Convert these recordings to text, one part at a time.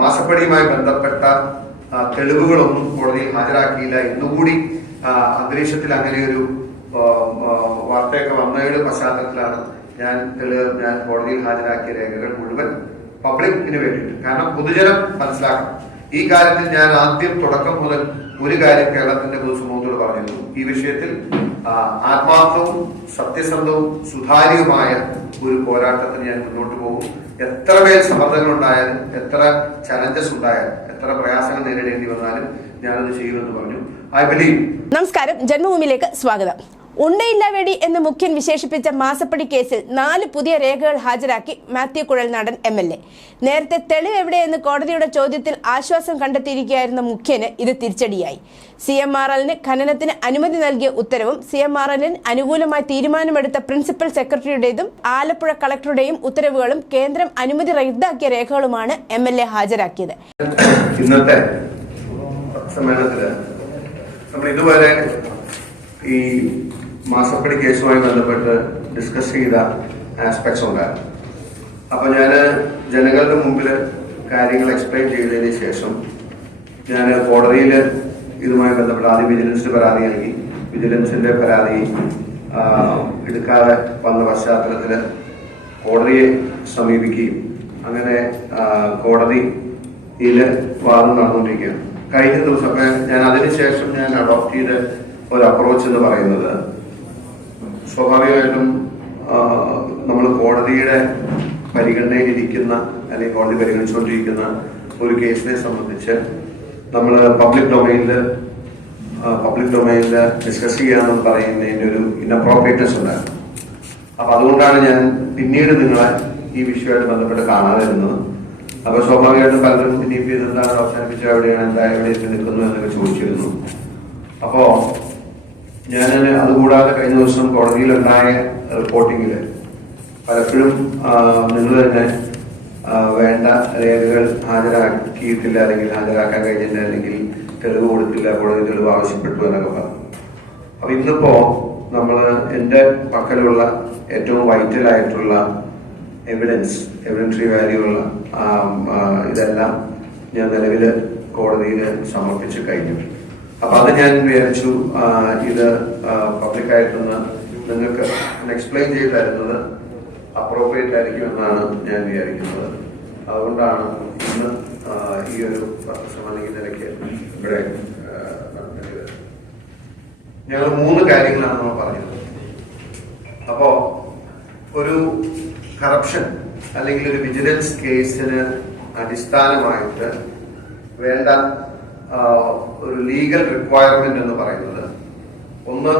മാസപ്പടിയുമായി ബന്ധപ്പെട്ട തെളിവുകളൊന്നും കോടതിയിൽ ഹാജരാക്കിയില്ല. എന്നുകൂടി അന്തരീക്ഷത്തിൽ അങ്ങനെ ഒരു വാർത്തയൊക്കെ വന്നതിന്റെ പശ്ചാത്തലത്തിലാണ് ഞാൻ തെളിവ് ഞാൻ കോടതിയിൽ ഹാജരാക്കിയ രേഖകൾ മുഴുവൻ പബ്ലിക്കിന് വേണ്ടിയിട്ട്. കാരണം പൊതുജനം മനസ്സിലാക്കണം. ഈ കാര്യത്തിൽ ഞാൻ ആദ്യം തുടക്കം മുതൽ ഒരു കാര്യം കേരളത്തിന്റെ പൊതുസമൂഹത്തോട് പറഞ്ഞിരുന്നു. ഈ വിഷയത്തിൽ ആത്മാർത്ഥവും സത്യസന്ധവും സുതാര്യവുമായ ഒരു പോരാട്ടത്തിന് ഞാൻ മുന്നോട്ട് പോകും. എത്ര പേർ സമ്മർദ്ദങ്ങൾ ഉണ്ടായാലും എത്ര ചലഞ്ചസ് ഉണ്ടായാലും എത്ര പ്രയാസങ്ങൾ നേരിടേണ്ടി വന്നാലും ഞാനത് ചെയ്യുമെന്ന് പറഞ്ഞു. ഐ ബിലീവ് നമസ്കാരം. ജന്മഭൂമിയിലേക്ക് സ്വാഗതം. ഉണ്ടയില്ലാവേടി എന്ന് മുഖ്യൻ വിശേഷിപ്പിച്ച മാസപ്പടി കേസിൽ നാല് പുതിയ രേഖകൾ ഹാജരാക്കി മാത്യു കുഴൽ കുഴൽനാടൻ എം എൽ എ. നേരത്തെ തെളിവ് എവിടെയെന്ന് കോടതിയുടെ ചോദ്യത്തിൽ ആശ്വാസം കണ്ടെത്തിയിരിക്കുകയായിരുന്ന മുഖ്യന്. ഇത് തിരിച്ചടിയായി. സി എം ആർ എല്ലിന് ഖനനത്തിന് അനുമതി നൽകിയ ഉത്തരവും സി എം ആർ എല്ലിന് അനുകൂലമായി തീരുമാനമെടുത്ത പ്രിൻസിപ്പൽ സെക്രട്ടറിയുടേതും ആലപ്പുഴ കളക്ടറുടെയും ഉത്തരവുകളും കേന്ദ്രം അനുമതി റദ്ദാക്കിയ രേഖകളുമാണ് എം എൽ എ ഹാജരാക്കിയത്. ഇന്നത്തെ സമ്മേളനത്തിൽ നമ്മൾ ഇതുവരെ ഈ മാസപ്പടി കേസുമായി ബന്ധപ്പെട്ട് ഡിസ്കസ് ചെയ്ത ആസ്പെക്ട്സ് ഉണ്ടായിരുന്നു. അപ്പൊ ഞാൻ ജനങ്ങളുടെ മുമ്പിൽ കാര്യങ്ങൾ എക്സ്പ്ലെയിൻ ചെയ്തതിന് ശേഷം ഞാൻ കോടതിയിൽ ഇതുമായി ബന്ധപ്പെട്ട് ആദ്യം വിജിലൻസിന് പരാതി നൽകി. വിജിലൻസിന്റെ പരാതി എടുക്കാതെ വന്ന പശ്ചാത്തലത്തിൽ കോടതിയെ സമീപിക്കുകയും അങ്ങനെ കോടതിയിൽ വാദം നടന്നുകൊണ്ടിരിക്കുകയാണ്. കഴിഞ്ഞ ദിവസം ഞാൻ അതിനുശേഷം ഞാൻ അഡോപ്റ്റ് ചെയ്ത ഒരു അപ്രോച്ച് എന്ന് പറയുന്നത് സ്വാഭാവികമായിട്ടും നമ്മൾ കോടതിയുടെ പരിഗണനയിലിരിക്കുന്ന അല്ലെങ്കിൽ കോടതി പരിഗണിച്ചുകൊണ്ടിരിക്കുന്ന ഒരു കേസിനെ സംബന്ധിച്ച് നമ്മൾ പബ്ലിക് ഡൊമൈനിൽ പബ്ലിക് ഡൊമൈനിൽ ഡിസ്കസ് ചെയ്യാമെന്ന് പറയുന്നതിന്റെ ഒരു ഇൻഅപ്രോപ്രിയേറ്റ്നെസ് ഉണ്ടായിരുന്നു. അപ്പൊ അതുകൊണ്ടാണ് ഞാൻ പിന്നീട് നിങ്ങളെ ഈ വിഷയമായിട്ട് ബന്ധപ്പെട്ട് കാണാതിരുന്നത് അപ്പൊ സ്വാഭാവികമായിട്ടും പലരും ഇനിയിപ്പോ ഇതെന്താണ് അവസാനിപ്പിച്ചത്? എവിടെയാണ്? എന്താ? എവിടെയൊക്കെ നിൽക്കുന്നു എന്നൊക്കെ ചോദിച്ചിരുന്നു. അപ്പോ ഞാൻ അതുകൂടാതെ കഴിഞ്ഞ ദിവസം കോടതിയിലുണ്ടായ റിപ്പോർട്ടിങ്ങിൽ പലപ്പോഴും നിങ്ങൾ തന്നെ വേണ്ട രേഖകൾ ഹാജരാക്കിയിട്ടില്ല അല്ലെങ്കിൽ ഹാജരാക്കാൻ കഴിഞ്ഞില്ല അല്ലെങ്കിൽ തെളിവ് കൊടുത്തില്ല കോടതി തെളിവ് ആവശ്യപ്പെട്ടു എന്നൊക്കെ പറഞ്ഞു. അപ്പൊ ഇന്നിപ്പോ നമ്മൾ എന്റെ പക്കലുള്ള ഏറ്റവും വൈറ്റൽ ആയിട്ടുള്ള എവിഡൻസ് എവിഡൻസറി വാല്യൂ ഉള്ള ഇതെല്ലാം ഞാൻ നിലവിൽ കോടതിയിൽ സമർപ്പിച്ചു കഴിഞ്ഞു അപ്പൊ അത് ഞാൻ വിചാരിച്ചു ഇത് പബ്ലിക്കായിട്ടൊന്ന് നിങ്ങൾക്ക് എക്സ്പ്ലെയിൻ ചെയ്ത് തരുന്നത് അപ്രോപ്രിയേറ്റ് ആയിരിക്കും എന്നാണ് ഞാൻ വിചാരിക്കുന്നത്. അതുകൊണ്ടാണ് ഇന്ന് ഈ ഒരു പത്രസമ്മേളന നിലയ്ക്ക് ഇവിടെ ഞങ്ങൾ മൂന്ന് കാര്യങ്ങളാണ് നമ്മൾ പറഞ്ഞത്. അപ്പോ ഒരു കറപ്ഷൻ അല്ലെങ്കിൽ ഒരു വിജിലൻസ് കേസിന് അടിസ്ഥാനമായിട്ട് വേണ്ട ഒരു ലീഗൽ റിക്വയർമെന്റ് എന്ന് പറയുന്നത്. ഒന്ന്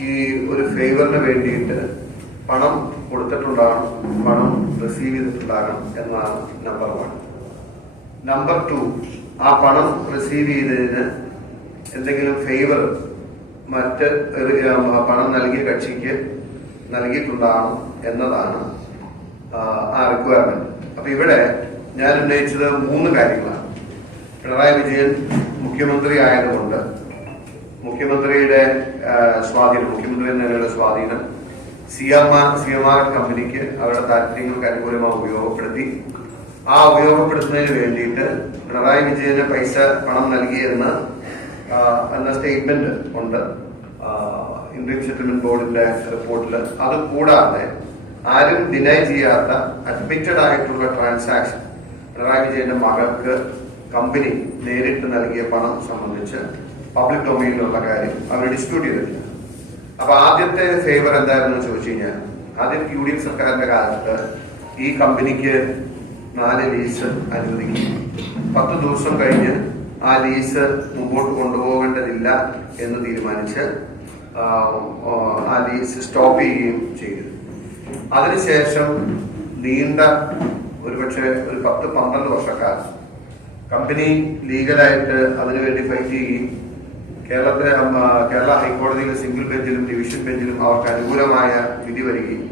ഈ ഒരു ഫേവറിന് വേണ്ടിയിട്ട് പണം കൊടുത്തിട്ടുണ്ടാകണം പണം റിസീവ് ചെയ്തിട്ടുണ്ടാകണം എന്നാണ് നമ്പർ വൺ നമ്പർ ടു ആ പണം റിസീവ് ചെയ്തതിന് എന്തെങ്കിലും ഫേവർ മറ്റ് പണം നൽകിയ കക്ഷിക്ക് നൽകിയിട്ടുണ്ടാകണം എന്നതാണ് ആ, റിക്വയർമെന്റ് അപ്പൊ ഇവിടെ ഞാൻ ഉന്നയിച്ചത് മൂന്ന് കാര്യങ്ങളാണ്. പിണറായി വിജയൻ മുഖ്യമന്ത്രി ആയതുകൊണ്ട് മുഖ്യമന്ത്രിയുടെ സ്വാധീനം മുഖ്യമന്ത്രി നിലയുടെ സ്വാധീനം C M R C M R കമ്പനിക്ക് അവരുടെ താല്പര്യങ്ങൾക്ക് അനുകൂലമായി ഉപയോഗപ്പെടുത്തി. ആ ഉപയോഗപ്പെടുത്തുന്നതിന് വേണ്ടിയിട്ട് പിണറായി വിജയന് പൈസ പണം നൽകിയെന്ന് എന്ന സ്റ്റേറ്റ്മെന്റ് ഉണ്ട്. ഇന്ത്യൻ സെറ്റിൽമെന്റ് ബോർഡിന്റെ റിപ്പോർട്ടിൽ അത് കൂടാതെ ആരും ഡിനൈ ചെയ്യാത്ത അഡ്മിറ്റഡ് ആയിട്ടുള്ള ട്രാൻസാക്ഷൻ പിണറായി വിജയന്റെ മകൾക്ക് കമ്പനി നേരിട്ട് നൽകിയ പണം സംബന്ധിച്ച് പബ്ലിക് ഡൊമൈനിലുള്ള കാര്യം അവർ ഡിസ്പ്യൂട്ട് ചെയ്തിട്ടില്ല. അപ്പൊ ആദ്യത്തെ ഫേവർ എന്തായിരുന്നു ചോദിച്ചു കഴിഞ്ഞാൽ ആദ്യം യു ഡി എഫ് സർക്കാരിന്റെ കാലത്ത് ഈ കമ്പനിക്ക് നാല് ലീസ് അനുവദിക്കും പത്ത് ദിവസം കഴിഞ്ഞ് ആ ലീസ് മുമ്പോട്ട് കൊണ്ടുപോകേണ്ടതില്ല എന്ന് തീരുമാനിച്ച് ആ ലീസ് സ്റ്റോപ്പ് ചെയ്യുകയും ചെയ്തു. അതിനുശേഷം നീണ്ട ഒരുപക്ഷെ ഒരു പത്ത് പന്ത്രണ്ട് വർഷക്കാലം കമ്പനി ലീഗലായിട്ട് അതിനുവേണ്ടി ഫൈറ്റ് ചെയ്യുകയും കേരളത്തിലെ കേരള ഹൈക്കോടതിയിലെ സിംഗിൾ ബെഞ്ചിലും ഡിവിഷൻ ബെഞ്ചിലും അവർക്ക് അനുകൂലമായ വിധി വരികയും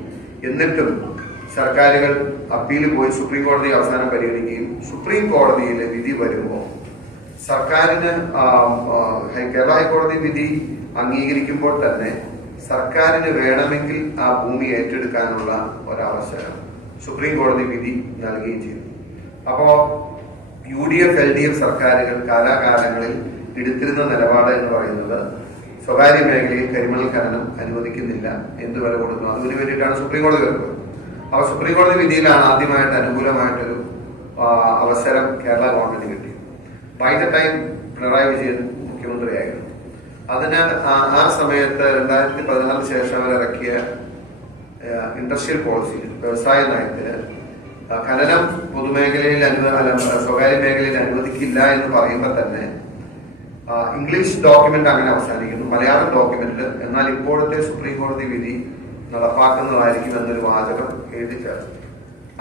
എന്നിട്ടും സർക്കാരുകൾ അപ്പീൽ പോയി സുപ്രീം കോടതി അവസാനം പരിഗണിക്കുകയും സുപ്രീം കോടതിയിലെ വിധി വരുമ്പോൾ സർക്കാരിന് കേരള ഹൈക്കോടതി വിധി അംഗീകരിക്കുമ്പോൾ തന്നെ സർക്കാരിന് വേണമെങ്കിൽ ആ ഭൂമി ഏറ്റെടുക്കാനുള്ള ഒരവസരം സുപ്രീം കോടതി വിധി നൽകുകയും ചെയ്തു. അപ്പോ U D F L D F സർക്കാരുകൾ കാലാകാലങ്ങളിൽ എടുത്തിരുന്ന നിലപാട് എന്ന് പറയുന്നത് സ്വകാര്യ മേഖലയിൽ കരിമണൽ ഖനനം അനുവദിക്കുന്നില്ല എന്ത് വില കൊടുക്കുന്നു. അതിനു വേണ്ടിയിട്ടാണ് സുപ്രീം കോടതി വരുന്നത്. അപ്പോൾ സുപ്രീം കോടതി വിധിയിലാണ് ആദ്യമായിട്ട് അനുകൂലമായിട്ടൊരു അവസരം കേരള ഗവൺമെന്റ് കിട്ടി. By the time Pinarayi Vijayan മുഖ്യമന്ത്രിയായിരുന്നു. അതിന് ആ- സമയത്ത് രണ്ടായിരത്തി പതിനാറിന് ശേഷം അവർ ഇറക്കിയ ഇൻഡസ്ട്രിയൽ പോളിസി വ്യവസായ നയത്തിൽ ഖനനം പൊതുമേഖലയിൽ അനുവ അല്ല, സ്വകാര്യ മേഖലയിൽ അനുവദിക്കില്ല എന്ന് പറയുമ്പോൾ തന്നെ ഇംഗ്ലീഷ് ഡോക്യുമെന്റ് അങ്ങനെ അവസാനിക്കുന്നു. മലയാളം ഡോക്യുമെന്റ് എന്നാൽ ഇപ്പോഴത്തെ സുപ്രീം കോടതി വിധി നടപ്പാക്കുന്നതായിരിക്കും എന്നൊരു വാചകം എഴുതി ചേർത്തു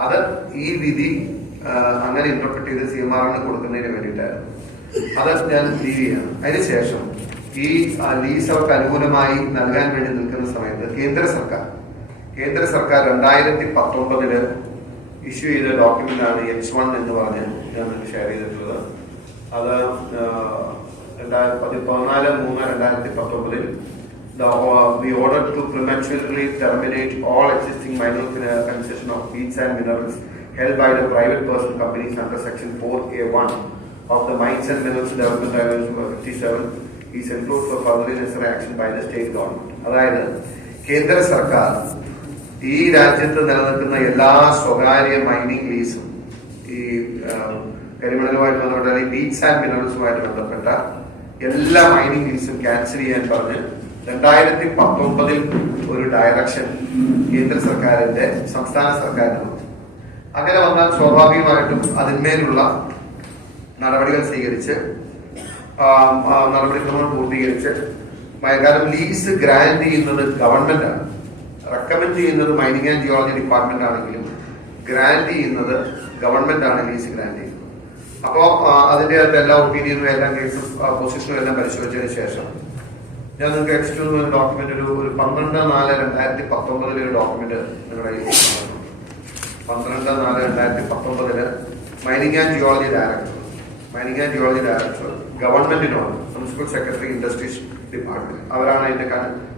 അത് ഈ വിധി അങ്ങനെ ഇന്റർപ്രറ്റ് ചെയ്ത് സി എം ആറിന് കൊടുക്കുന്നതിന് വേണ്ടിയിട്ടായിരുന്നു. അത് ഞാൻ ലീവ് ചെയ്യണം. അതിനുശേഷം ഈ ലീസ് അവർക്ക് അനുകൂലമായി നൽകാൻ വേണ്ടി നിൽക്കുന്ന സമയത്ത് കേന്ദ്ര സർക്കാർ കേന്ദ്ര സർക്കാർ രണ്ടായിരത്തി പത്തൊമ്പതിൽ ഇഷ്യൂ ചെയ്ത ഡോക്യുമെന്റ് ആണ് എച്ച് വൺ എന്ന് പറഞ്ഞ് ഞാൻ നിങ്ങൾക്ക് ഷെയർ ചെയ്തിട്ടുള്ളത് അത് രണ്ടായിരത്തി പതി പതിനാല് മൂന്ന് രണ്ടായിരത്തി പത്തൊമ്പതിൽ the order to prematurely terminate all existing mineral fin- concession of beads and minerals held by the private person companies under section 4A1 of the Mines and Minerals Development Regulation number 57 is enclosed for further necessary action by the state government. അതായത് കേന്ദ്ര സർക്കാർ ഈ രാജ്യത്ത് നിലനിൽക്കുന്ന എല്ലാ സ്വകാര്യ mining ലീസും ഈ കരിമണലുമായിട്ട് ബന്ധപ്പെട്ട അല്ലെങ്കിൽ ബീച്ച് ആൻഡ് മിനറൽസുമായിട്ട് ബന്ധപ്പെട്ട എല്ലാ മൈനിങ് ലീസും ക്യാൻസൽ ചെയ്യാൻ പറഞ്ഞ് രണ്ടായിരത്തി പത്തൊമ്പതിൽ ഒരു ഡയറക്ഷൻ കേന്ദ്ര സർക്കാരിന്റെ സംസ്ഥാന സർക്കാരിന് വന്നു. അങ്ങനെ വന്നാൽ സ്വാഭാവികമായിട്ടും അതിന്മേലുള്ള നടപടികൾ സ്വീകരിച്ച് നടപടിക്രമങ്ങൾ പൂർത്തീകരിച്ച് മ- കാരണം ലീസ് ഗ്രാൻഡ് ചെയ്യുന്നത് ഗവൺമെന്റാണ് റെക്കമെൻഡ് ചെയ്യുന്നത് മൈനിങ് ആൻഡ് ജിയോളജി ഡിപ്പാർട്ട്മെന്റ് ആണെങ്കിലും ഗ്രാന്റ് ചെയ്യുന്നത് ഗവൺമെന്റ് ആണ് ലീസ് ഗ്രാന്റ് ചെയ്യുന്നത് അപ്പോ ആ, അതിന്റെ അകത്ത് എല്ലാ ഒപ്പീനിയനും എല്ലാ കേസും പൊസിഷനും എല്ലാം പരിശോധിച്ചതിന് ശേഷം ഞാൻ നിങ്ങൾക്ക് എക്സ്ക്യൂസ് ഒരു ഡോക്യുമെന്റ് ഒരു ഒരു പന്ത്രണ്ട് നാല് രണ്ടായിരത്തി പത്തൊമ്പതിലെ ഒരു ഡോക്യുമെന്റ് നിങ്ങളുടെ കയ്യിൽ. പന്ത്രണ്ട് നാല് രണ്ടായിരത്തി പത്തൊമ്പതിൽ mining and geology director mining and geology director ഗവൺമെന്റിനോട് മുനിസിപ്പൽ സെക്രട്ടറി ഇൻഡസ്ട്രീസ് ഡിപ്പാർട്ട്മെന്റ് അവരാണ് അതിന്റെ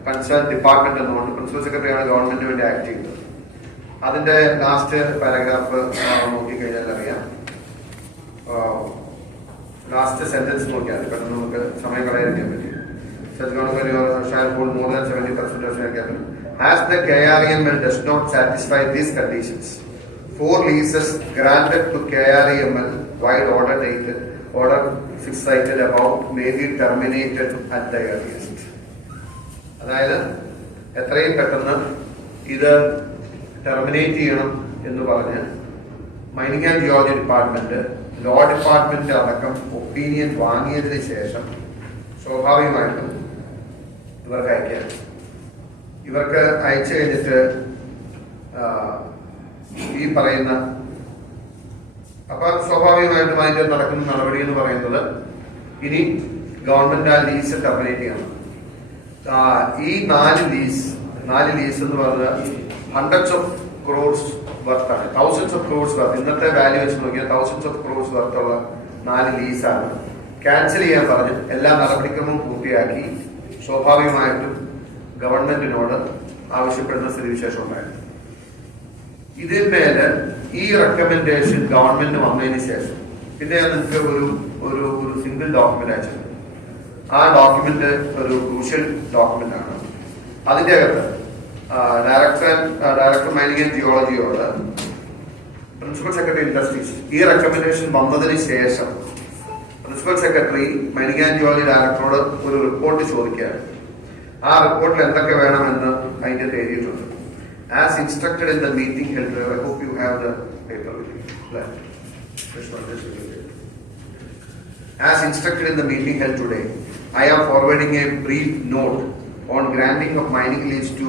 കൺസേൺ ഡിപ്പാർട്ട്മെന്റ് എന്നുകൊണ്ട് പ്രിൻസിപ്പൽ സെക്രട്ടറിയാണ് ഗവൺമെന്റിന് വേണ്ടി ആക്ട് ചെയ്യുന്നത് അതിന്റെ ലാസ്റ്റ് പാരഗ്രാഫ് നോക്കിക്കഴിഞ്ഞാൽ അറിയാം ലാസ്റ്റ് സെന്റൻസ് നോക്കിയാൽ പെട്ടെന്ന് നമുക്ക് സമയം കളയാതിരിക്കാൻ പറ്റും Such government shall hold more than seventy percent of share capital. As the KREML does not satisfy these conditions, four leases granted to KREML while order dated, order cited above may be terminated at the earliest. അതായത് എത്രയും പെട്ടെന്ന് ഇത് terminate ചെയ്യണം എന്ന് പറഞ്ഞ് mining and geology department law department അടക്കം opinion വാങ്ങിയതിന് ശേഷം സ്വാഭാവികമായിട്ടും ഇവർക്ക് അയക്കാം. ഇവർക്ക് അയച്ചു കഴിഞ്ഞിട്ട് ഈ പറയുന്ന അപ്പൊ സ്വാഭാവികമായിട്ടും അതിന്റെ നടക്കുന്ന നടപടി എന്ന് പറയുന്നത് ഇനി ഗവൺമെന്റ് ആ ലീസ് ടെർമിനേറ്റ് ചെയ്യണം. ഈ നാല് ലീസ് നാല് ലീസ് എന്ന് പറഞ്ഞാൽ ഹൺഡ്രഡ്സ് ഓഫ് ക്രോഡ്സ് വർത്താണ് തൗസൻഡ്സ് ഓഫ് ക്രോഡ്സ് വർത്ത് ഇന്നത്തെ വാല്യൂ വെച്ച് നോക്കിയാൽ തൗസൻഡ്സ് ഓഫ് ക്രോഡ്സ് വർത്തുള്ള നാല് ലീസാണ് ക്യാൻസൽ ചെയ്യാൻ പറഞ്ഞ് എല്ലാ നടപടിക്രമവും പൂർത്തിയാക്കി സ്വാഭാവികമായിട്ടും ഗവൺമെന്റിനോട് ആവശ്യപ്പെടുന്ന സ്ഥിതിവിശേഷം ഉണ്ടായിരുന്നു. ഇതിന്മേൽ ഈ റെക്കമെൻഡേഷൻ ഗവൺമെന്റ് വന്നതിന് ശേഷം. പിന്നെ നിങ്ങൾക്ക് ഒരു ഒരു ഒരു സിംഗിൾ ഡോക്യുമെന്റ് അയച്ചിട്ടുണ്ട്. ആ ഡോക്യുമെന്റ് ഒരു ക്രൂഷ്യൽ ഡോക്യുമെന്റ് ആണ്. അതിന്റെ അകത്ത് ഡയറക്ടർ ഡയറക്ടർ മൈനിങ് ആൻഡ് ജിയോളജിയോട് പ്രിൻസിപ്പൽ സെക്രട്ടറി ഇൻഡസ്ട്രീസ് ഈ റെക്കമെൻഡേഷൻ വന്നതിന് ശേഷം principal secretary mining and geology ഡയറക്ടറോട് ഒരു റിപ്പോർട്ട് ചോദിക്കുകയാണ്. ആ റിപ്പോർട്ടിൽ എന്തൊക്കെ വേണമെന്ന് അതിന്റെ എഴുതിയിട്ടുണ്ട്. As instructed in the meeting held I hope you have the paper as instructed in the meeting held today, I am forwarding a brief note on granting of mining lease to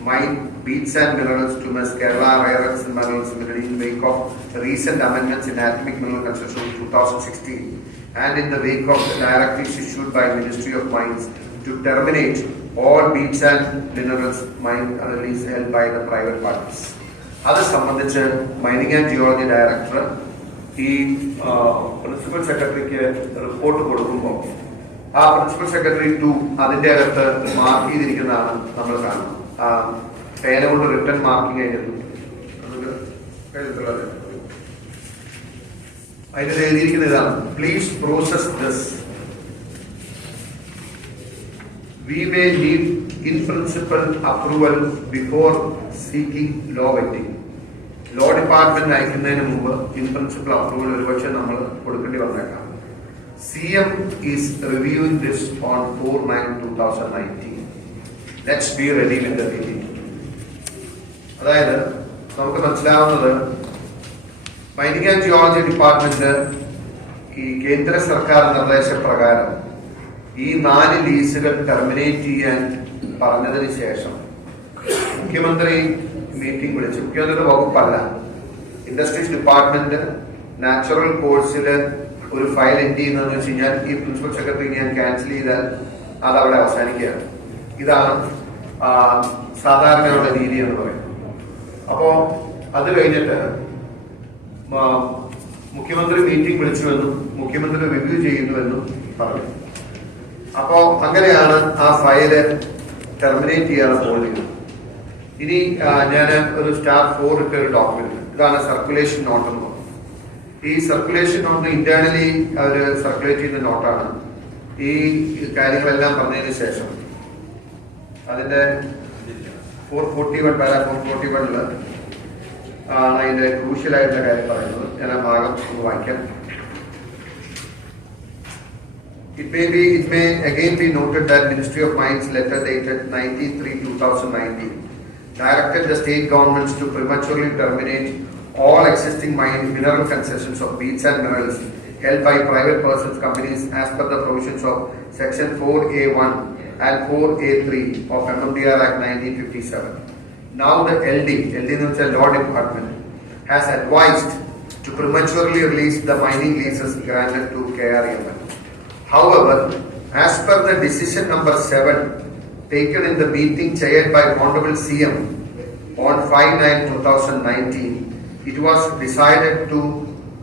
mine beads and minerals to Ms. Kerala Rare Earths and Minerals Limited in wake of the recent amendments in Atomic Mineral Concession of 2016 and in the wake of the directives issued by Ministry of Mines to terminate all beads and minerals mine lease held by the private parties. അത് സംബന്ധിച്ച് mining and geology director ഈ principal സെക്രട്ടറിക്ക് report കൊടുക്കുമ്പോൾ ആ principal secretary to അതിന്റെ അകത്ത് mark ചെയ്തിരിക്കുന്നതാണ് നമ്മൾ കാണുന്നത്. ആ, പേന കൊണ്ട് റിട്ടേൺ മാർക്കിംഗ് ആയിരുന്നു. അതിന്റെ എഴുതിയിരിക്കുന്ന ഇതാണ്. Please process this we may need in principle approval before seeking law vetting law department അയക്കുന്നതിന് മുമ്പ് ഇൻ പ്രിൻസിപ്പൽ അപ്രൂവൽ ഒരുപക്ഷെ നമ്മൾ കൊടുക്കേണ്ടി വന്നേക്കാം. On four nine two thousand nineteen let's be ready with the meeting അതായത് നമുക്ക് മനസ്സിലാവുന്നത് മൈനിങ് ആൻഡ് ജിയോളജി ഡിപ്പാർട്ട്മെന്റ് ഈ കേന്ദ്ര സർക്കാർ നിർദ്ദേശപ്രകാരം ഈ നാല് ലീസുകൾ ടെർമിനേറ്റ് ചെയ്യാൻ പറഞ്ഞതിന് ശേഷം മുഖ്യമന്ത്രി മീറ്റിംഗ് വിളിച്ചു. മുഖ്യമന്ത്രിയുടെ വകുപ്പല്ല. ഇൻഡസ്ട്രീസ് ഡിപ്പാർട്ട്മെന്റ് നാച്ചുറൽ കോഴ്സിൽ ഒരു ഫയൽ എൻഡ് ചെയ്യുന്നതെന്ന് വെച്ച് കഴിഞ്ഞാൽ ഈ പ്രിൻസിപ്പൽ സെക്രട്ടറി ഞാൻ ക്യാൻസൽ ചെയ്താൽ അത് അവിടെ അവസാനിക്കുകയാണ്. ഇതാണ് സാധാരണയുള്ള രീതി എന്ന് പറയുന്നത്. അപ്പോ അത് കഴിഞ്ഞിട്ട് മുഖ്യമന്ത്രി മീറ്റിംഗ് വിളിച്ചുവെന്നും മുഖ്യമന്ത്രി റിവ്യൂ ചെയ്യുന്നുവെന്നും പറഞ്ഞു. അപ്പോ അങ്ങനെയാണ് ആ ഫയൽ ടെർമിനേറ്റ് ചെയ്യാതെ പോകുന്നത് ഇനി ഞാൻ ഒരു സ്റ്റാർ ഫോർ ഇട്ട ഒരു ഡോക്യുമെന്റ് ഇതാണ് സർക്കുലേഷൻ നോട്ട് എന്ന് പറയുന്നത്. ഈ സർക്കുലേഷൻ നോട്ട് ഇന്റേണലി അവർ സർക്കുലേറ്റ് ചെയ്യുന്ന നോട്ടാണ് ഈ കാര്യങ്ങളെല്ലാം പറഞ്ഞതിന് ശേഷം. അതിന്റെ four forty one para four forty വണ്ണിൽ ആണ് അതിന്റെ ക്രൂഷ്യൽ ആയിട്ടുള്ള കാര്യം പറയുന്നത്. ഞാൻ ആ ഭാഗം ഒന്ന് വായിക്കാം. It may be, it may again be noted that Ministry of Mines letter dated 93-2019 directed the state governments to prematurely terminate all existing mine mineral concessions of beads and minerals held by private persons, companies as per the provisions of section 4A1 and 4A3 of MMDR Act 1957. Now the LD, LD means the Law Department, has advised to prematurely release the mining leases granted to KRML. However, as per the decision number seven taken in the meeting chaired by Honorable CM on 5-9-2019, it was decided to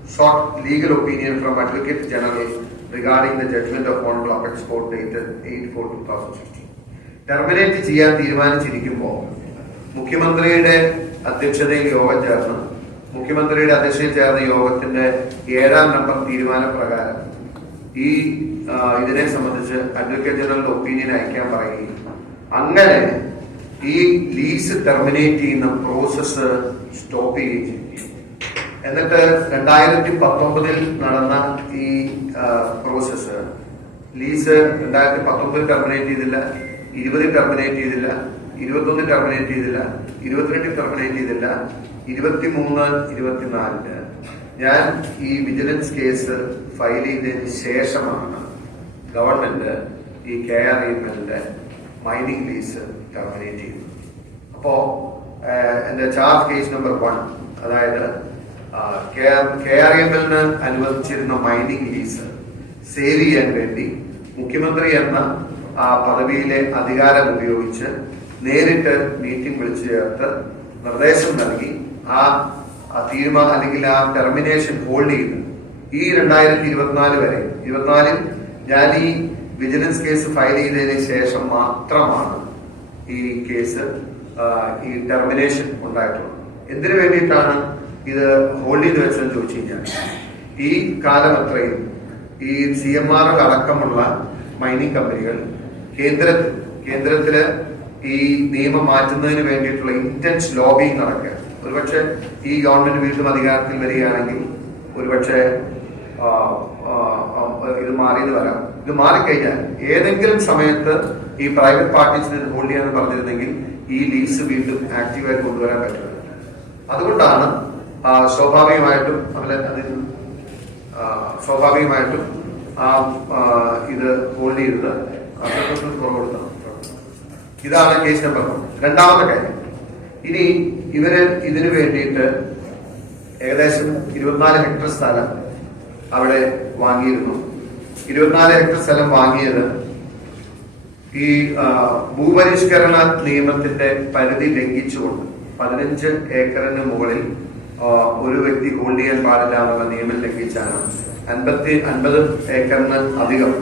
sought legal opinion from Advocate General regarding the judgment of Honorable Apex Court dated 8-4-2016. Terminate ചെയ്യാൻ തീരുമാനിച്ചിരിക്കുമ്പോൾ മുഖ്യമന്ത്രിയുടെ അധ്യക്ഷതയിൽ യോഗം ചേർന്ന് മുഖ്യമന്ത്രിയുടെ അധ്യക്ഷതയിൽ ചേർന്ന യോഗത്തിന്റെ ഏഴാം നമ്പർ തീരുമാനപ്രകാരം ഈ ഇതിനെ സംബന്ധിച്ച് അഡ്വക്കേറ്റ് ജനറൽ ഒപ്പീനിയൻ അയക്കാൻ പറയുകയും അങ്ങനെ ഈ ലീസ് ടെർമിനേറ്റ് ചെയ്യുന്ന പ്രോസസ്സ് സ്റ്റോപ്പ് ചെയ്യുകയും ചെയ്യും എന്നിട്ട് രണ്ടായിരത്തി പത്തൊമ്പതിൽ നടന്ന ഈ പ്രോസസ്സ് ലീസ് രണ്ടായിരത്തി പത്തൊമ്പതിൽ ടെർമിനേറ്റ് ചെയ്തില്ല ഇരുപതിൽ ടെർമിനേറ്റ് ചെയ്തില്ല ഇരുപത്തൊന്നിൽ ടെർമിനേറ്റ് ചെയ്തില്ല ഇരുപത്തിരണ്ടിൽ ടെർമിനേറ്റ് ചെയ്തില്ല ഇരുപത്തിമൂന്ന് ഇരുപത്തിനാലിന് ഞാൻ ഈ വിജിലൻസ് കേസ് ഫയൽ ചെയ്തതിന് ശേഷമാണ് ഗവൺമെന്റ് ഈ കെ ആർ ഇമെല്ലിന്റെ മൈനിങ് ലീസ് ടെർമിനേറ്റ് ചെയ്തു. അപ്പോ എന്റെ ചാർജ് കേസ് നമ്പർ വൺ അതായത് കെ ആർ എം എല്ലിന് അനുവദിച്ചിരുന്ന മൈനിങ് ലീസ് സേവ് ചെയ്യാൻ വേണ്ടി മുഖ്യമന്ത്രി എന്ന പദവിയിലെ അധികാരം ഉപയോഗിച്ച് നേരിട്ട് മീറ്റിംഗ് വിളിച്ചു ചേർത്ത് നിർദ്ദേശം നൽകി. ആ തീരുമാനം അല്ലെങ്കിൽ ആ ടെർമിനേഷൻ ഹോൾഡ് ചെയ്ത്. ഈ രണ്ടായിരത്തി ഇരുപത്തിനാല് വരെ ഇരുപത്തിനാലിൽ ഞാൻ ഈ വിജിലൻസ് കേസ് ഫയൽ ചെയ്തതിന് ശേഷം മാത്രമാണ് ഈ കേസ് ഈ ടെർമിനേഷൻ ഉണ്ടായിട്ടുള്ളത്. എന്തിനു വേണ്ടിയിട്ടാണ് ഇത് ഹോൾഡ് ചെയ്ത് വെച്ചതെന്ന് ചോദിച്ചു കഴിഞ്ഞാൽ ഈ കാലം അത്രയും ഈ സി എം ആർ അടക്കമുള്ള മൈനിങ് കമ്പനികൾ കേന്ദ്ര കേന്ദ്രത്തിൽ ഈ നിയമം മാറ്റുന്നതിന് വേണ്ടിയിട്ടുള്ള ഇന്റൻസ് ലോബിങ് നടക്കുക. ഒരുപക്ഷെ ഈ ഗവൺമെന്റ് വീണ്ടും അധികാരത്തിൽ വരികയാണെങ്കിൽ ഒരുപക്ഷെ ഇത് മാറിയത് വരാം. ഇത് മാറിക്കഴിഞ്ഞാൽ ഏതെങ്കിലും സമയത്ത് ഈ പ്രൈവറ്റ് പാർട്ടീസിന് ഹോൾഡ് ചെയ്യാന്ന് പറഞ്ഞിരുന്നെങ്കിൽ ഈ ലീസ് വീണ്ടും ആക്റ്റീവായി കൊണ്ടുവരാൻ പറ്റുന്നത് അതുകൊണ്ടാണ് സ്വാഭാവികമായിട്ടും നമ്മളെ അതിൽ സ്വാഭാവികമായിട്ടും ആ ഇത് ഹോൾഡ് ചെയ്തത് പുറപ്പെടുത്തണം. ഇതാണ് കേസ് നമ്പർ രണ്ടാമത്തെ കാര്യം. ഇനി ഇവർ ഇതിനു വേണ്ടിയിട്ട് ഏകദേശം ഇരുപത്തിനാല് ഹെക്ടർ സ്ഥലം അവിടെ വാങ്ങിയിരുന്നു. ഇരുപത്തിനാല് ഏക്കർ സ്ഥലം വാങ്ങിയത് ഈ ഭൂപരിഷ്കരണ നിയമത്തിന്റെ പരിധി ലംഘിച്ചുകൊണ്ട് പതിനഞ്ച് ഏക്കറിന് മുകളിൽ ഒരു വ്യക്തി ഹോൾഡ് ചെയ്യാൻ പാടില്ല എന്നുള്ള നിയമം ലംഘിച്ചാണ്. അൻപത്തി അൻപത് ഏക്കറിന് അധികം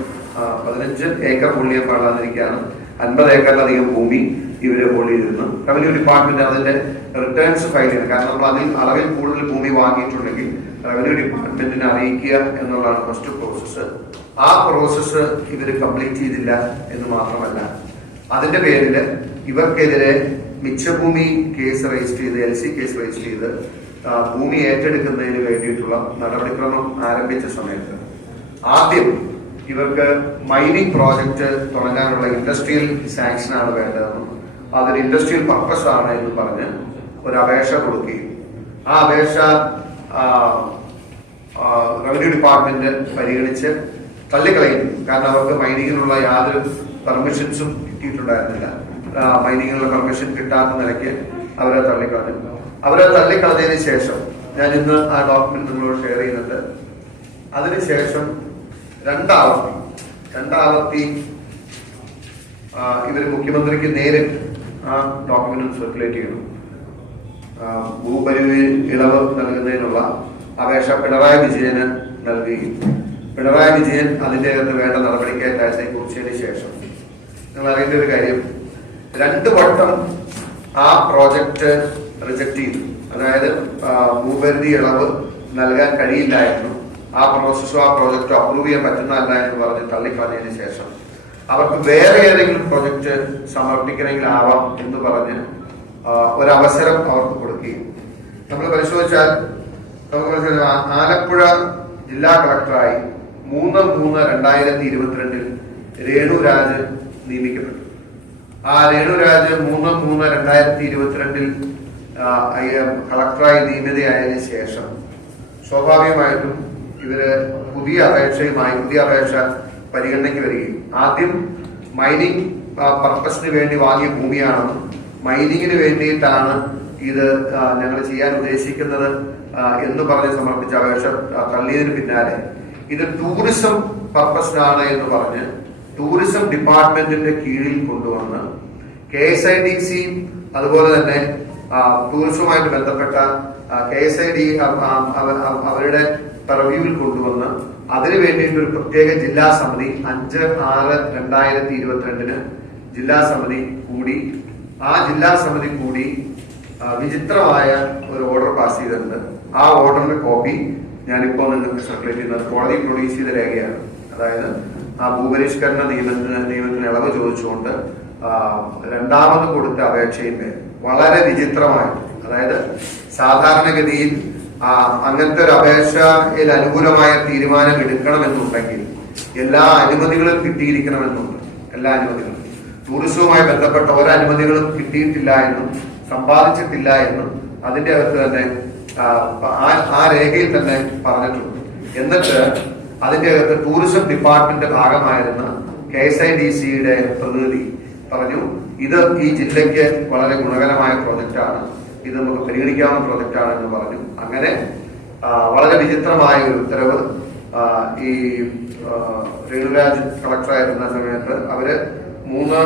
പതിനഞ്ച് ഏക്കർ ഹോൾഡ് ചെയ്യാൻ പാടില്ലാതിരിക്കുകയാണ് അൻപത് ഏക്കറിലധികം ഭൂമി ഇവർ ഹോൾഡ് ചെയ്തിരുന്നു. റവന്യൂ ഡിപ്പാർട്ട്മെന്റ് അതിന്റെ റിട്ടേൺസ് ഫയൽ ചെയ്യണം കാരണം നമ്മൾ അതിൽ അളവിൽ കൂടുതൽ ഭൂമി വാങ്ങിയിട്ടുണ്ടെങ്കിൽ റവന്യൂ ഡിപ്പാർട്ട്മെന്റിനെ അറിയിക്കുക എന്നുള്ളതാണ് ഫസ്റ്റ് പ്രോസസ്സ് ആ പ്രോസസ്സ് ഇവർ കംപ്ലീറ്റ് ചെയ്തില്ല എന്ന് മാത്രമല്ല അതിന്റെ പേരിൽ ഇവർക്കെതിരെ മിച്ചഭൂമി കേസ് രജിസ്റ്റർ ചെയ്ത് എൽ സി കേസ് രജിസ്റ്റർ ചെയ്ത് ഭൂമി ഏറ്റെടുക്കുന്നതിന് വേണ്ടിയിട്ടുള്ള നടപടിക്രമം ആരംഭിച്ച സമയത്ത് ആദ്യം ഇവർക്ക് മൈനിങ് പ്രോജക്റ്റ് തുടങ്ങാനുള്ള ഇൻഡസ്ട്രിയൽ സാങ്ഷൻ ആണ് വേണ്ടതെന്നും അതൊരു ഇൻഡസ്ട്രിയൽ പർപ്പസ് ആണ് എന്ന് പറഞ്ഞ് ഒരു അപേക്ഷ കൊടുക്കുകയും ആ അപേക്ഷ റവന്യൂ ഡിപ്പാർട്ട്മെന്റ് പരിഗണിച്ച് തള്ളിക്കളയുന്നു കാരണം അവർക്ക് മൈനിങ്ങിനുള്ള യാതൊരു പെർമിഷൻസും കിട്ടിയിട്ടുണ്ടായിരുന്നില്ല. മൈനിങ്ങിനുള്ള പെർമിഷൻ കിട്ടാത്ത നിലയ്ക്ക് അവരെ തള്ളിക്കളഞ്ഞു. അവരെ തള്ളിക്കളഞ്ഞതിന് ശേഷം ഞാൻ ഇന്ന് ആ ഡോക്യുമെന്റ് നിങ്ങളോട് ഷെയർ ചെയ്യുന്നുണ്ട്. അതിനുശേഷം രണ്ടാവർത്തി രണ്ടാവർത്തി ആ, ഇവർ മുഖ്യമന്ത്രിക്ക് നേരെ ആ ഡോക്യുമെന്റ് സർക്കുലേറ്റ് ചെയ്യണം. ഭൂപരിവ് ഇളവ് നൽകുന്നതിനുള്ള അപേക്ഷ പിണറായി വിജയന് നൽകുകയും പിണറായി വിജയൻ അകത്ത് വേണ്ട നടപടിക്കായി കാര്യത്തെ കുറിച്ചതിന് ശേഷം. നിങ്ങൾ അറിയേണ്ട ഒരു കാര്യം രണ്ട് വട്ടം ആ പ്രോജക്റ്റ് റിജക്ട് ചെയ്തു. അതായത് ഭൂപരിധി ഇളവ് നൽകാൻ കഴിയില്ലായിരുന്നു. ആ പ്രോസസ്സോ ആ പ്രോജക്റ്റോ അപ്രൂവ് ചെയ്യാൻ പറ്റുന്നതല്ല എന്ന് പറഞ്ഞ് തള്ളിക്കളഞ്ഞതിന് ശേഷം. അവർക്ക് വേറെ ഏതെങ്കിലും പ്രോജക്റ്റ് സമർപ്പിക്കണമെങ്കിൽ ആവാം എന്ന് പറഞ്ഞ് ഒരവസരം അവർക്ക് കൊടുക്കുകയും. നമ്മൾ പരിശോധിച്ചാൽ നമുക്ക് ആലപ്പുഴ ജില്ലാ കളക്ടറായി മൂന്ന് മൂന്ന് രണ്ടായിരത്തി ഇരുപത്തിരണ്ടിൽ രേണു രാജ് നിയമിക്കപ്പെട്ടു. ആ രേണു രാജ് മൂന്ന് മൂന്ന് രണ്ടായിരത്തി ഇരുപത്തിരണ്ടിൽ കളക്ടറായി നിയമിതയായതിനു ശേഷം സ്വാഭാവികമായിട്ടും ഇവർ പുതിയ അപേക്ഷയുമായി പുതിയ അപേക്ഷ പരിഗണനയ്ക്ക് വരികയും ആദ്യം മൈനിങ് പർപ്പസിന് വേണ്ടി വാങ്ങിയ ഭൂമിയാണെന്നും മൈനിങ്ങിന് വേണ്ടിയിട്ടാണ് ഇത് ഞങ്ങൾ ചെയ്യാൻ ഉദ്ദേശിക്കുന്നത് എന്ന് പറഞ്ഞ് സമർപ്പിച്ച അപേക്ഷ തള്ളിയതിന് പിന്നാലെ ഇത് ടൂറിസം പർപ്പസിനാണ് എന്ന് പറഞ്ഞ് ടൂറിസം ഡിപ്പാർട്ട്മെന്റിന്റെ കീഴിൽ കൊണ്ടുവന്ന് K S I D C അതുപോലെ തന്നെ ടൂറിസവുമായിട്ട് ബന്ധപ്പെട്ട കെ എസ് ഐ ഡി അവരുടെ പെർവ്യൂവിൽ കൊണ്ടുവന്ന് അതിനു വേണ്ടിയിട്ട് ഒരു പ്രത്യേക ജില്ലാ സമിതി അഞ്ച് ആറ് രണ്ടായിരത്തി ഇരുപത്തിരണ്ടിന് ജില്ലാ സമിതി കൂടി ആ ജില്ലാ സമിതി കൂടി വിചിത്രമായ ഒരു ഓർഡർ പാസ് ചെയ്തിട്ടുണ്ട്. ആ ഓർഡറിന്റെ കോപ്പി ഞാനിപ്പോൾ നിങ്ങൾക്ക് സർക്കുലേറ്റ് ചെയ്യുന്നത്. കോടതി പ്രൊഡ്യൂസ് ചെയ്ത രേഖയാണ്. അതായത് ആ ഭൂപരിഷ്കരണ നിയമത്തിന് നിയമത്തിന് ഇളവ് ചോദിച്ചുകൊണ്ട് രണ്ടാമത് കൊടുത്ത അപേക്ഷയിന്മേൽ വളരെ വിചിത്രമായിട്ട്. അതായത് സാധാരണഗതിയിൽ അങ്ങനത്തെ ഒരു അപേക്ഷയിൽ അനുകൂലമായ തീരുമാനം എടുക്കണമെന്നുണ്ടെങ്കിൽ എല്ലാ അനുമതികളും കിട്ടിയിരിക്കണമെന്നുണ്ട്. എല്ലാ അനുമതികളും. ടൂറിസവുമായി ബന്ധപ്പെട്ട ഒരു അനുമതികളും കിട്ടിയിട്ടില്ല എന്നും സമ്പാദിച്ചിട്ടില്ല എന്നും അതിന്റെ അകത്ത് തന്നെ ആ, രേഖയിൽ തന്നെ പറഞ്ഞിട്ടുണ്ട്. എന്നിട്ട് അതിന്റെ അകത്ത് ടൂറിസം ഡിപ്പാർട്ട്മെന്റ് ഭാഗമായിരുന്ന കെ എസ് ഐ ഡി സിയുടെ പ്രതിനിധി പറഞ്ഞു ഇത് ഈ ജില്ലയ്ക്ക് വളരെ ഗുണകരമായ പ്രോജക്റ്റാണ്. ഇത് നമുക്ക് പരിഗണിക്കാവുന്ന പ്രോജക്റ്റാണ് എന്ന് പറഞ്ഞു. അങ്ങനെ വളരെ വിചിത്രമായ ഒരു ഉത്തരവ് ഈ രേണുരാജ് കളക്ടറായിരുന്ന സമയത്ത് അവർ മൂന്ന്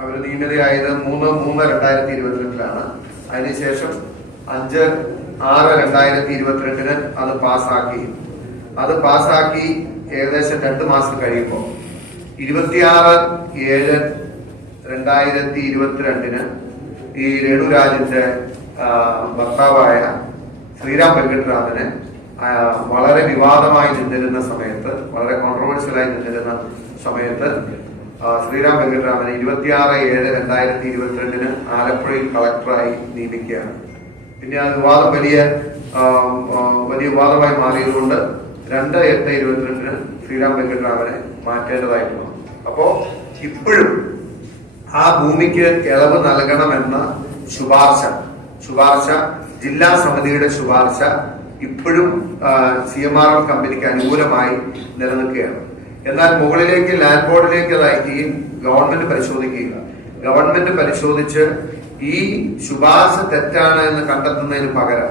അവർ നിയമിതയായത് മൂന്ന് മൂന്ന് രണ്ടായിരത്തി ഇരുപത്തിരണ്ടിലാണ്. അതിനുശേഷം അഞ്ച് ആറ് രണ്ടായിരത്തി ഇരുപത്തിരണ്ടിന് അത് പാസ്സാക്കി. അത് പാസ്സാക്കി ഏകദേശം രണ്ട് മാസം കഴിയുമ്പോൾ ഇരുപത്തിയാറ് ഏഴ് രണ്ടായിരത്തി ഇരുപത്തിരണ്ടിന് ഈ രേണുരാജിന്റെ ആ, ഭർത്താവായ ശ്രീരാം വെങ്കട്ടരാമന് വളരെ വിവാദമായി നിന്നിരുന്ന സമയത്ത് വളരെ കോൺട്രവേഴ്സ്യലായി നിന്നിരുന്ന സമയത്ത് ശ്രീരാം വെങ്കട്ടരാമന് ഇരുപത്തിയാറ് ഏഴ് രണ്ടായിരത്തി ഇരുപത്തിരണ്ടിന് ആലപ്പുഴയിൽ കളക്ടറായി നിയമിക്കുകയാണ്. പിന്നെ ആ വിവാദം വലിയ വലിയ വിവാദമായി മാറിയതുകൊണ്ട് രണ്ട് എട്ട് ഇരുപത്തിരണ്ടിന് ശ്രീരാം വെങ്കട്ടരാമനെ മാറ്റേണ്ടതായിട്ട് വന്നു. അപ്പോ ഇപ്പോഴും ആ ഭൂമിക്ക് ഇളവ് നൽകണമെന്ന ശുപാർശ ശുപാർശ ജില്ലാ സമിതിയുടെ ശുപാർശ ഇപ്പോഴും സി എം ആർ എഫ് കമ്പനിക്ക് അനുകൂലമായി നിലനിൽക്കുകയാണ്. എന്നാൽ മുകളിലേക്ക് ലാൻഡ് ബോർഡിലേക്ക് അത് അയക്കുകയും ഗവൺമെന്റ് പരിശോധിക്കുക ഗവൺമെന്റ് പരിശോധിച്ച് ഈ ശുപാർശ തെറ്റാണ് എന്ന് കണ്ടെത്തുന്നതിന് പകരം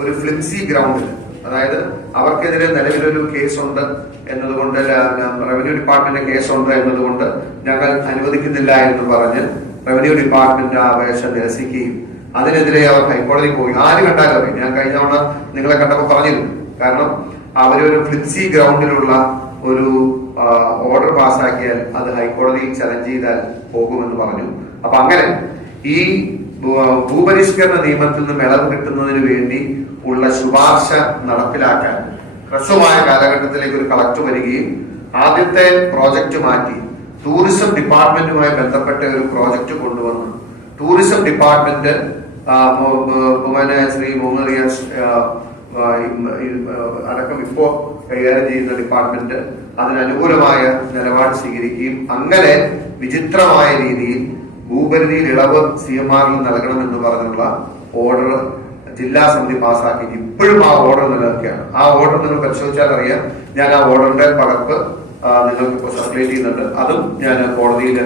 ഒരു ഫ്ലിംസി ഗ്രൗണ്ടിൽ അതായത് അവർക്കെതിരെ നിലവിലൊരു കേസുണ്ട് എന്നതുകൊണ്ട് റവന്യൂ ഡിപ്പാർട്ട്മെന്റ് കേസുണ്ട് എന്നതുകൊണ്ട് ഞങ്ങൾ അനുവദിക്കുന്നില്ല എന്ന് പറഞ്ഞ് റവന്യൂ ഡിപ്പാർട്ട്മെന്റ് അപേക്ഷ നിരസിക്കുകയും അതിനെതിരെ അവർ ഹൈക്കോടതി പോയി. ആര് കണ്ടാലും ഞാൻ കഴിഞ്ഞ തവണ നിങ്ങളെ കണ്ടപ്പോൾ പറഞ്ഞിരുന്നു. കാരണം അവരൊരു ഫ്ലിപ്സി ഗ്രൗണ്ടിലുള്ള ഒരു ഓർഡർ പാസ്സാക്കിയാൽ അത് ഹൈക്കോടതിയിൽ ചലഞ്ച് ചെയ്താൽ പോകുമെന്ന് പറഞ്ഞു. അപ്പൊ അങ്ങനെ ഈ ഭൂപരിഷ്കരണ നിയമത്തിൽ നിന്ന് ഇളവ് കിട്ടുന്നതിന് വേണ്ടി ഉള്ള ശുപാർശ നടപ്പിലാക്കാൻ ഹ്രസ്വമായ കാലഘട്ടത്തിലേക്ക് ഒരു കളക്ട് വരികയും ആദ്യത്തെ പ്രോജക്റ്റ് മാറ്റി ടൂറിസം ഡിപ്പാർട്ട്മെന്റുമായി ബന്ധപ്പെട്ട ഒരു പ്രോജക്റ്റ് കൊണ്ടുവന്നു ടൂറിസം ഡിപ്പാർട്ട്മെന്റ് ശ്രീ മുഹമ്മദ് അടക്കം ഇപ്പോ കൈകാര്യം ചെയ്യുന്ന ഡിപ്പാർട്ട്മെന്റ് അതിനനുകൂലമായ നിലപാട് സ്വീകരിക്കുകയും അങ്ങനെ വിചിത്രമായ രീതിയിൽ ഭൂപരിധിയിൽ ഇളവ് സി എം ആറിൽ നൽകണമെന്ന് പറഞ്ഞുള്ള ഓർഡർ ജില്ലാ സമിതി പാസ്സാക്കി. ഇപ്പോഴും ആ ഓർഡർ നിലനിൽക്കുകയാണ്. ആ ഓർഡർ നിങ്ങൾ പരിശോധിച്ചാൽ അറിയാം. ഞാൻ ആ ഓർഡറിന്റെ പകർപ്പ് നിങ്ങൾക്ക് ഇപ്പോൾ സർക്കുലേറ്റ് ചെയ്യുന്നുണ്ട്. അതും ഞാൻ കോടതിയിൽ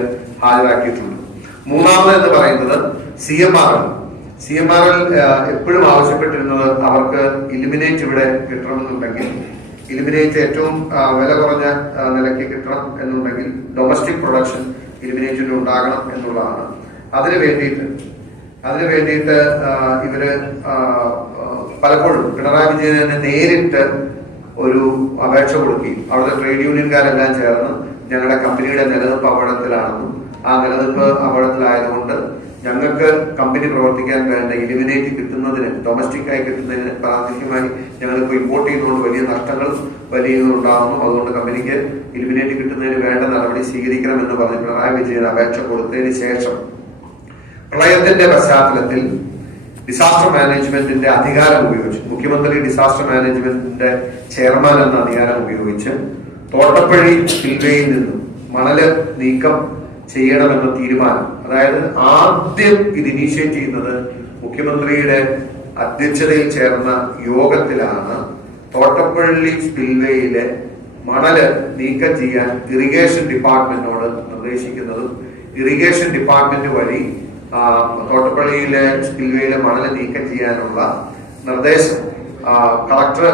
ഹാജരാക്കിയിട്ടുണ്ട്. മൂന്നാമത് എന്ന് പറയുന്നത് C M R C M R എപ്പോഴും ആവശ്യപ്പെട്ടിരുന്നത് അവർക്ക് ഇലിമിനേറ്റ് ഇവിടെ കിട്ടണമെന്നുണ്ടെങ്കിൽ ഇലിമിനേറ്റ് ഏറ്റവും വില കുറഞ്ഞ നിലയ്ക്ക് കിട്ടണം എന്നുണ്ടെങ്കിൽ ഡൊമസ്റ്റിക് പ്രൊഡക്ഷൻ ഇലിമിനേറ്റിന് ഉണ്ടാകണം എന്നുള്ളതാണ്. അതിനു വേണ്ടിയിട്ട് അതിനു വേണ്ടിയിട്ട് ഇവർ പലപ്പോഴും പിണറായി വിജയനെ നേരിട്ട് ഒരു അപേക്ഷ കൊടുക്കുകയും അവിടുത്തെ ട്രേഡ് യൂണിയൻകാരെല്ലാം ചേർന്ന് ഞങ്ങളുടെ കമ്പനിയുടെ നിലനിൽപ്പ് അപകടത്തിലാണെന്നും ആ നിലനിൽപ്പ് അപകടത്തിലായതുകൊണ്ട് ഞങ്ങൾക്ക് കമ്പനി പ്രവർത്തിക്കാൻ വേണ്ട ഇലിമിനേറ്റ് കിട്ടുന്നതിന് ഡൊമസ്റ്റിക്കായി കിട്ടുന്നതിന് പ്രാദേശികമായി ഞങ്ങളിപ്പോൾ ഇമ്പോർട്ട് ചെയ്യുന്നതുകൊണ്ട് വലിയ നഷ്ടങ്ങൾ വലിയ ഉണ്ടാകുന്നു. അതുകൊണ്ട് കമ്പനിക്ക് ഇലിമിനേറ്റ് കിട്ടുന്നതിന് വേണ്ട നടപടി സ്വീകരിക്കണമെന്ന് പറഞ്ഞ് പിണറായി വിജയൻ അപേക്ഷ കൊടുത്തതിന് ശേഷം പ്രളയത്തിന്റെ പശ്ചാത്തലത്തിൽ ഡിസാസ്റ്റർ മാനേജ്മെന്റിന്റെ അധികാരം ഉപയോഗിച്ച് മുഖ്യമന്ത്രി ഡിസാസ്റ്റർ മാനേജ്മെന്റിന്റെ ചെയർമാൻ എന്ന അധികാരം ഉപയോഗിച്ച് തോട്ടപ്പള്ളി ഹിൽവേയിൽ നിന്നും മണൽ നീക്കം ചെയ്യണമെന്ന തീരുമാനം. അതായത് ആദ്യം ഇത് ഇനീഷ്യേറ്റ് ചെയ്യുന്നത് മുഖ്യമന്ത്രിയുടെ അധ്യക്ഷതയിൽ ചേർന്ന യോഗത്തിലാണ് തോട്ടപ്പള്ളി സ്പിൽവേയിലെ മണൽ നീക്കം ചെയ്യാൻ ഇറിഗേഷൻ ഡിപ്പാർട്ട്മെന്റിനോട് നിർദ്ദേശിക്കുന്നതും ഇറിഗേഷൻ ഡിപ്പാർട്ട്മെന്റ് വഴി തോട്ടപ്പള്ളിയിലെ സ്പിൽവേയിലെ മണൽ നീക്കം ചെയ്യാനുള്ള നിർദ്ദേശം. കളക്ടർ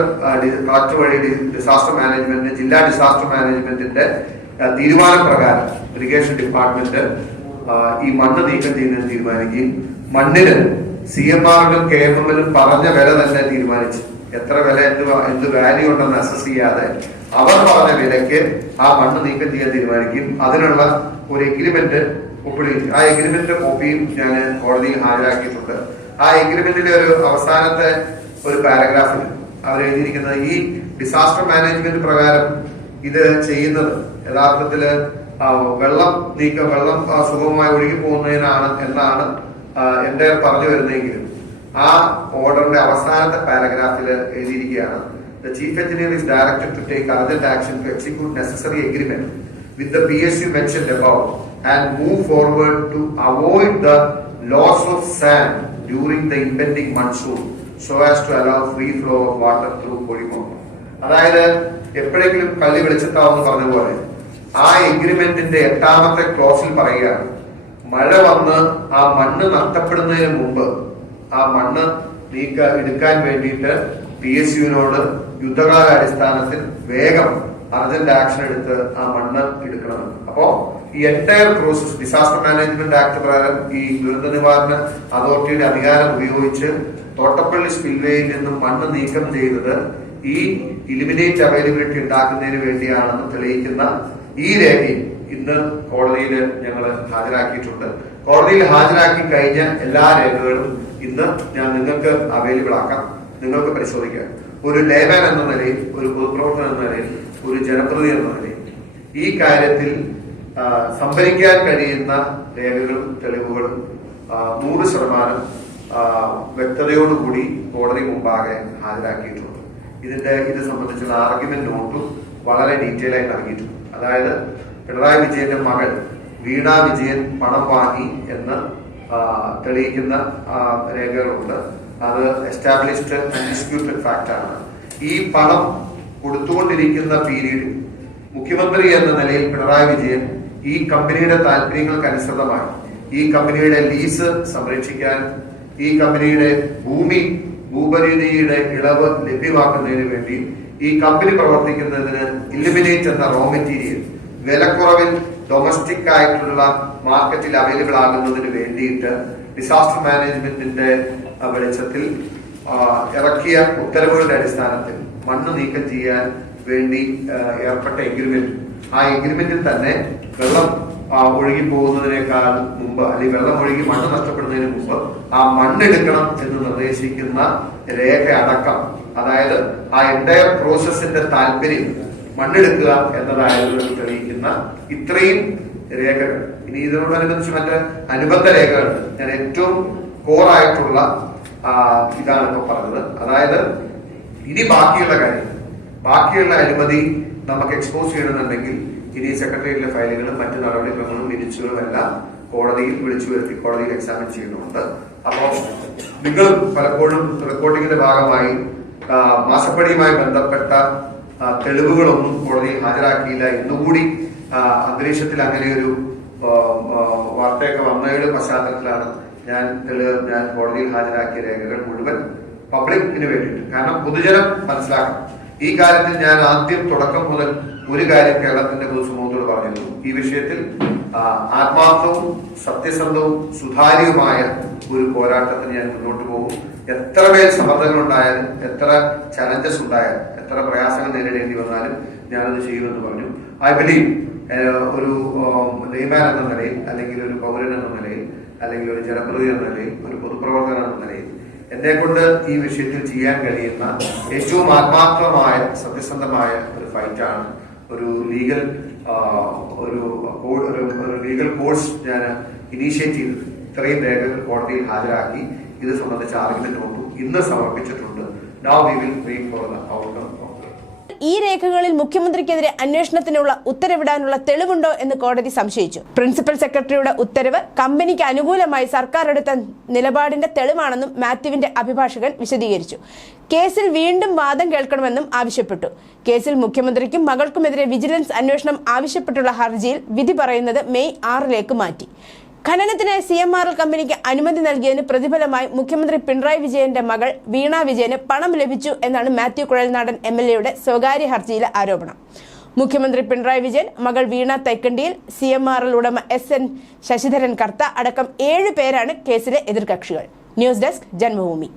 കളക്ടർ വഴി ഡിസാസ്റ്റർ മാനേജ്മെന്റ് ജില്ലാ ഡിസാസ്റ്റർ മാനേജ്മെന്റിന്റെ തീരുമാനപ്രകാരം ഇറിഗേഷൻ ഡിപ്പാർട്ട്മെന്റ് ആ, ഈ മണ്ണ് നീക്കം ചെയ്യുന്നതിന് തീരുമാനിക്കുകയും മണ്ണിന് സി എം ആറിലും കെ എം എമ്മിലും പറഞ്ഞ വില തന്നെ തീരുമാനിച്ചു. എത്ര വില എന്ത് എന്ത് വാല്യൂ ഉണ്ടെന്ന് അസസ് ചെയ്യാതെ അവർ പറഞ്ഞ വിലയ്ക്ക് ആ മണ്ണ് നീക്കം ചെയ്യാൻ തീരുമാനിക്കും അതിനുള്ള ഒരു എഗ്രിമെന്റ് ഒപ്പിടുകയും ആ എഗ്രിമെന്റിന്റെ കോപ്പിയും ഞാൻ കോടതിയിൽ ഹാജരാക്കിയിട്ടുണ്ട്. ആ എഗ്രിമെന്റിലെ ഒരു അവസാനത്തെ ഒരു പാരഗ്രാഫിൽ അവർ എഴുതിയിരിക്കുന്നത് ഈ ഡിസാസ്റ്റർ മാനേജ്മെന്റ് പ്രകാരം ഇത് ചെയ്യുന്നത്. യഥാർത്ഥത്തിൽ വെള്ളം നീക്ക വെള്ളം സുഗമമായി ഒഴുകി പോകുന്നതിനാണ് എന്നാണ് എന്റെ പറഞ്ഞു വരുന്നതെങ്കിലും. ആ ഓർഡറിന്റെ അവസാനത്തെ പാരഗ്രാഫിൽ എഴുതിയിരിക്കുകയാണ്. The chief engineer is directed to take urgent action to execute necessary agreement with the P S U mention about and move forward to avoid the loss of sand during the impending monsoon so as to allow free flow of water through Kozhikode അതായത് എപ്പോഴെങ്കിലും കള്ളി വെളിച്ചത്താവെന്ന് പറഞ്ഞ പോലെ ആ എഗ്രിമെന്റിന്റെ എട്ടാമത്തെ ക്ലോസിൽ പറയുകയാണ്. മഴ വന്ന് ആ മണ്ണ് നഷ്ടപ്പെടുന്നതിന് മുമ്പ് ആ മണ്ണ് നീക്ക എടുക്കാൻ വേണ്ടിയിട്ട് പി എസ് യുവിനോട് യുദ്ധകാല അടിസ്ഥാനത്തിൽ വേഗം അർജന്റ് ആക്ഷൻ എടുത്ത് ആ മണ്ണ് എടുക്കണമെന്ന് അപ്പോ ഈ entire process disaster management act പ്രകാരം ഈ ദുരന്ത നിവാരണ അതോറിറ്റിയുടെ അധികാരം ഉപയോഗിച്ച് തോട്ടപ്പള്ളി സ്പിൽവേയിൽ നിന്ന് മണ്ണ് നീക്കം ചെയ്തത് ഈ ഇലിമിനേറ്റ് അവൈലബിലിറ്റി ഉണ്ടാക്കുന്നതിന് വേണ്ടിയാണെന്ന് തെളിയിക്കുന്ന ഈ രേഖയും ഇന്ന് കോടതിയിൽ ഞങ്ങൾ ഹാജരാക്കിയിട്ടുണ്ട്. കോടതിയിൽ ഹാജരാക്കി കഴിഞ്ഞ എല്ലാ രേഖകളും ഇന്ന് ഞാൻ നിങ്ങൾക്ക് അവൈലബിൾ ആക്കാം. നിങ്ങൾക്ക് പരിശോധിക്കാം. ഒരു ലേബൻ എന്ന നിലയിൽ ഒരു പൊതുപ്രവർത്തകൻ എന്ന നിലയിൽ ഒരു ജനപ്രതി എന്ന നിലയിൽ ഈ കാര്യത്തിൽ സംഭരിക്കാൻ കഴിയുന്ന രേഖകളും തെളിവുകളും നൂറ് ശതമാനം വ്യക്തതയോടുകൂടി കോടതി മുമ്പാകെ ഹാജരാക്കിയിട്ടുണ്ട്. ഇതിന്റെ ഇത് സംബന്ധിച്ചുള്ള ആർഗ്യുമെന്റ് നോട്ടും വളരെ ഡീറ്റെയിൽ ആയി നൽകിയിട്ടുണ്ട്. അതായത് പിണറായി വിജയന്റെ മകൻ വീണ വിജയൻ പണം വാങ്ങി എന്ന് തെളിയിക്കുന്ന രേഖകളുണ്ട്. അത് എസ്റ്റാബ്ലിഷ്ഡ് ഡിസ്പ്യൂട്ടഡ് ആണ്. ഈ പണം കൊടുത്തുകൊണ്ടിരിക്കുന്ന പീരീഡിൽ മുഖ്യമന്ത്രി എന്ന നിലയിൽ പിണറായി വിജയൻ ഈ കമ്പനിയുടെ താല്പര്യങ്ങൾക്ക് അനുസൃതമായി ഈ കമ്പനിയുടെ ലീസ് സംരക്ഷിക്കാൻ ഈ കമ്പനിയുടെ ഭൂമി ഭൂപരിധിയുടെ ഇളവ് ലഭ്യമാക്കുന്നതിന് വേണ്ടി ഈ കമ്പനി പ്രവർത്തിക്കുന്നതിന് ഇലിമിനേറ്റ് എന്ന റോ മെറ്റീരിയൽ വിലക്കുറവിൽ ഡൊമസ്റ്റിക് ആയിട്ടുള്ള മാർക്കറ്റിൽ അവൈലബിൾ ആകുന്നതിന് വേണ്ടിയിട്ട് ഡിസാസ്റ്റർ മാനേജ്മെന്റിന്റെ വെളിച്ചത്തിൽ ഇറക്കിയ ഉത്തരവുകളുടെ അടിസ്ഥാനത്തിൽ മണ്ണ് നീക്കം ചെയ്യാൻ വേണ്ടി ഏർപ്പെട്ട എഗ്രിമെന്റ് ആ എഗ്രിമെന്റിൽ തന്നെ വെള്ളം ഒഴുകി പോകുന്നതിനേക്കാൾ മുമ്പ് അല്ലെങ്കിൽ വെള്ളം ഒഴുകി മണ്ണ് നഷ്ടപ്പെടുന്നതിന് മുമ്പ് ആ മണ്ണെടുക്കണം എന്ന് നിർദ്ദേശിക്കുന്ന രേഖ അടക്കം അതായത് ആ എന്റയർ പ്രോസസ്സിന്റെ താല്പര്യം മണ്ണെടുക്കുക എന്നതായിരുന്നു എന്ന് തെളിയിക്കുന്ന ഇത്രയും രേഖകൾ. ഇനി ഇതിനോടനുബന്ധിച്ച് മറ്റ് അനുബന്ധ രേഖകൾ ഞാൻ ഏറ്റവും കോറായിട്ടുള്ള ഇതാണ് ഇപ്പൊ പറഞ്ഞത്. അതായത് ഇനി ബാക്കിയുള്ള കാര്യം. ബാക്കിയുള്ള അനുമതി നമുക്ക് എക്സ്പോസ് ചെയ്യണമെന്നുണ്ടെങ്കിൽ ഇനി സെക്രട്ടേറിയറ്റിലെ ഫയലുകളും മറ്റു നടപടിക്രമങ്ങളും വിരിച്ചുകളും എല്ലാം കോടതിയിൽ വിളിച്ചു വരുത്തി കോടതിയിൽ എക്സാമിൻ ചെയ്യുന്നുണ്ട് അപ്പോൾ നിങ്ങൾ പലപ്പോഴും റെക്കോർഡിങ്ങിന്റെ ഭാഗമായി മാസപ്പടിയുമായി ബന്ധപ്പെട്ട തെളിവുകളൊന്നും കോടതിയിൽ ഹാജരാക്കിയില്ല. എന്നുകൂടി അന്തരീക്ഷത്തിൽ അങ്ങനെ ഒരു വാർത്തയൊക്കെ വന്നതിന്റെ പശ്ചാത്തലത്തിലാണ് ഞാൻ തെളിവ് ഞാൻ കോടതിയിൽ ഹാജരാക്കിയ രേഖകൾ മുഴുവൻ പബ്ലിക്കിന് വേണ്ടിയിട്ട്. കാരണം പൊതുജനം മനസ്സിലാക്കണം. ഈ കാര്യത്തിൽ ഞാൻ ആദ്യം തുടക്കം മുതൽ ഒരു കാര്യം കേരളത്തിന്റെ പൊതുസമൂഹത്തോട് പറഞ്ഞിരുന്നു. ഈ വിഷയത്തിൽ ആത്മാർത്ഥവും സത്യസന്ധവും സുതാര്യവുമായ ഒരു പോരാട്ടത്തിന് ഞാൻ മുന്നോട്ട് പോകും. എത്ര പേർ സമ്മർദ്ദങ്ങൾ ഉണ്ടായാലും എത്ര ചലഞ്ചസ് ഉണ്ടായാലും എത്ര പ്രയാസങ്ങൾ നേരിടേണ്ടി വന്നാലും ഞാനത് ചെയ്യുമെന്ന് പറഞ്ഞു. ഐ ബിലീവ് ഒരു നെയ്മാൻ എന്ന നിലയിൽ അല്ലെങ്കിൽ ഒരു പൗരൻ എന്ന നിലയിൽ അല്ലെങ്കിൽ ഒരു ജനപ്രതി എന്ന നിലയിൽ ഒരു പൊതുപ്രവർത്തകൻ എന്ന നിലയിൽ എന്നെ കൊണ്ട് ഈ വിഷയത്തിൽ ചെയ്യാൻ കഴിയുന്ന ഏറ്റവും ആത്മാർത്ഥമായ സത്യസന്ധമായ ഒരു ഫൈറ്റാണ് ഒരു ലീഗൽ ഒരു ഒരു- ലീഗൽ കോഴ്സ് ഞാൻ ഇനീഷ്യേറ്റ് ചെയ്തത് ഇത്രയും രേഖകൾ കോടതിയിൽ ഹാജരാക്കി. ഇത് സംബന്ധിച്ച ആർഗ്യുമെന്റ് നോട്ടു ഇന്ന് സമർപ്പിച്ചിട്ടുണ്ട്. Now we will wait for the outcome ഈ രേഖകളിൽ മുഖ്യമന്ത്രിക്കെതിരെ അന്വേഷണത്തിനുള്ള ഉത്തരവിടാനുള്ള തെളിവുണ്ടോ എന്ന് കോടതി സംശയിച്ചു. പ്രിൻസിപ്പൽ സെക്രട്ടറിയുടെ ഉത്തരവ് കമ്പനിക്ക് അനുകൂലമായി സർക്കാർ എടുത്ത നിലപാടിന്റെ തെളിവാണെന്നും മാത്യുവിന്റെ അഭിഭാഷകൻ വിശദീകരിച്ചു. കേസിൽ വീണ്ടും വാദം കേൾക്കണമെന്നും ആവശ്യപ്പെട്ടു. കേസിൽ മുഖ്യമന്ത്രിക്കും മകൾക്കുമെതിരെ വിജിലൻസ് അന്വേഷണം ആവശ്യപ്പെട്ടുള്ള ഹർജിയിൽ വിധി പറയുന്നത് മെയ് ആറിലേക്ക് മാറ്റി. ഖനനത്തിനായി സി എം ആർ എൽ കമ്പനിക്ക് അനുമതി നൽകിയതിന് പ്രതിഫലമായി മുഖ്യമന്ത്രി പിണറായി വിജയന്റെ മകൾ വീണ വിജയന് പണം ലഭിച്ചു എന്നാണ് മാത്യു കുഴൽനാടൻ എം എൽ എയുടെ സ്വകാര്യ ഹർജിയിലെ ആരോപണം. മുഖ്യമന്ത്രി പിണറായി വിജയൻ മകൾ Veena Thaikandiyil C M R L ഉടമ എസ് എൻ ശശിധരൻ കർത്ത അടക്കം ഏഴ് പേരാണ് കേസിലെ എതിർകക്ഷികൾ. News desk Janmabhumi.